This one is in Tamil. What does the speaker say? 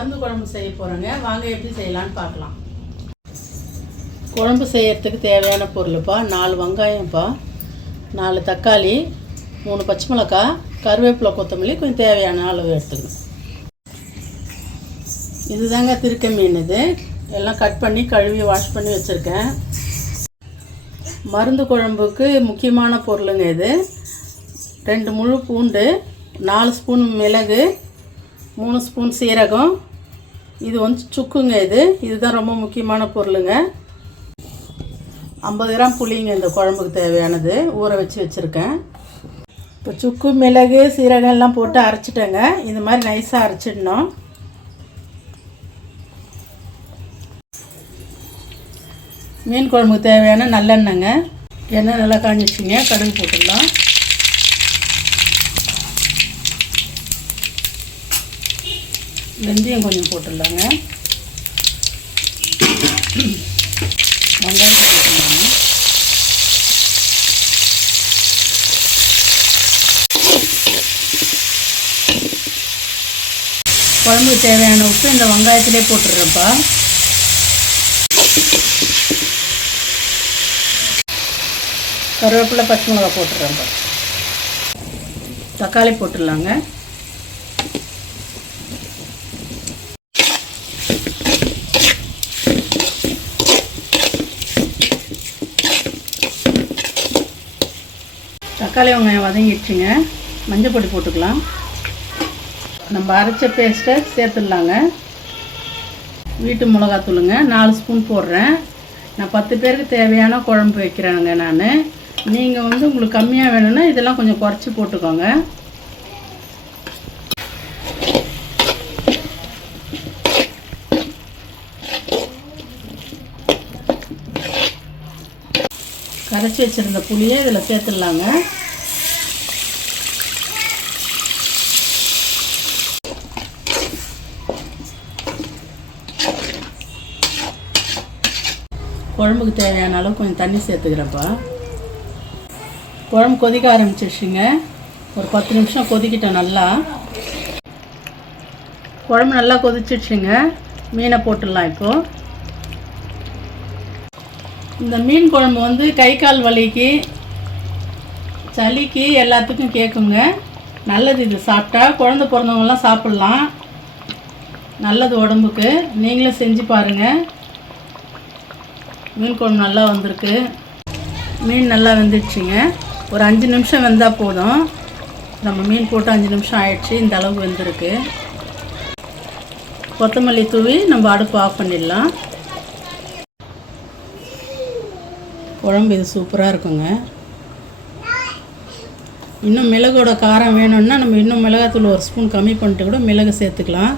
மருந்து குழம்பு செய்ய போகிறேங்க. வாங்க எப்படி செய்யலான்னு பார்க்கலாம். குழம்பு செய்யறதுக்கு தேவையான பொருள்ப்பா 4 வெங்காயம்ப்பா, 4 தக்காளி, 3 பச்சை மிளகாய், கருவேப்பிலை, கொத்தமல்லி கொஞ்சம் தேவையான அளவு எடுத்துக்கணும். இதுதாங்க திருக்க மீன். இது எல்லாம் கட் பண்ணி கழுவி வாஷ் பண்ணி வச்சுருக்கேன். மருந்து குழம்புக்கு முக்கியமான பொருளுங்க இது. 2 முழு பூண்டு, 4 ஸ்பூன் மிளகு, 3 ஸ்பூன் சீரகம், இது வந்து சுக்குங்க. இதுதான் ரொம்ப முக்கியமான பொருளுங்க. 50 கிராம் புளிங்க இந்த குழம்புக்கு தேவையானது, ஊற வச்சு வச்சுருக்கேன். இப்போ சுக்கு, மிளகு, சீரகம் எல்லாம் போட்டு அரைச்சிட்டேங்க. இது மாதிரி நைஸாக அரைச்சிடணும். மீன் குழம்புக்கு தேவையான நல்லெண்ணெய்ங்க. எண்ணெய் நல்லா காஞ்சிச்சிங்க. கடுகு போட்டுடலாம். வெந்தயம் கொஞ்சம் போட்டுடலாங்க. வெங்காயம் போட்டுடலாங்க. குழம்புக்கு தேவையான உப்பு இந்த வெங்காயத்திலே போட்டுடுறேன்ப்பா. கருவேப்பிலை, பச்சை மிளகாய் போட்டுடுறேன்ப்பா. தக்காளி போட்டுடலாங்க. தக்காளி வெங்காயம் வதங்கிடுச்சுங்க. மஞ்சள் பொடி போட்டுக்கலாம். நம்ம அரைச்ச பேஸ்ட்டை சேர்த்துடலாங்க. வீட்டு மிளகாத்தூளுங்க 4 ஸ்பூன் போடுறேன். நான் 10 பேருக்கு தேவையான குழம்பு வைக்கிறேனுங்க நான். நீங்கள் வந்து உங்களுக்கு கம்மியாக வேணும்னா இதெல்லாம் கொஞ்சம் குறைச்சி போட்டுக்கோங்க. கரைச்சி வச்சுருந்த புளியை இதில் சேர்த்துடலாங்க. குழம்புக்கு தேவையான அளவு கொஞ்சம் தண்ணி சேர்த்துக்கிறேன்ப்பா. குழம்பு கொதிக்க ஆரம்பிச்சிருச்சுங்க. ஒரு 10 நிமிஷம் கொதிக்கிட்டோம். நல்லா குழம்பு நல்லா கொதிச்சிடுச்சுங்க. மீனை போட்டுடலாம். இப்போது இந்த மீன் குழம்பு வந்து கை கால் வலிக்கு, சளிக்கு எல்லாத்துக்கும் கேட்குங்க. நல்லது. இது சாப்பிட்டா குழந்தை பிறந்தவங்கலாம் சாப்பிட்லாம். நல்லது உடம்புக்கு. நீங்களும் செஞ்சு பாருங்கள். மீன் குழம்பு நல்லா வந்திருக்கு. மீன் நல்லா வெந்துடுச்சுங்க. ஒரு 5 நிமிஷம் வெந்தால் போதும். நம்ம மீன் போட்டு 5 நிமிஷம் ஆயிடுச்சு. இந்த அளவுக்கு வெந்திருக்கு. கொத்தமல்லி தூவி நம்ம அடுப்பு ஆஃப் பண்ணிடலாம். குழம்பு இது சூப்பராக இருக்குங்க. இன்னும் மிளகோட காரம் வேணும்னா நம்ம இன்னும் மிளகாத்தூள் 1 ஸ்பூன் கம்மி பண்ணிட்டு கூட மிளகு சேர்த்துக்கலாம்.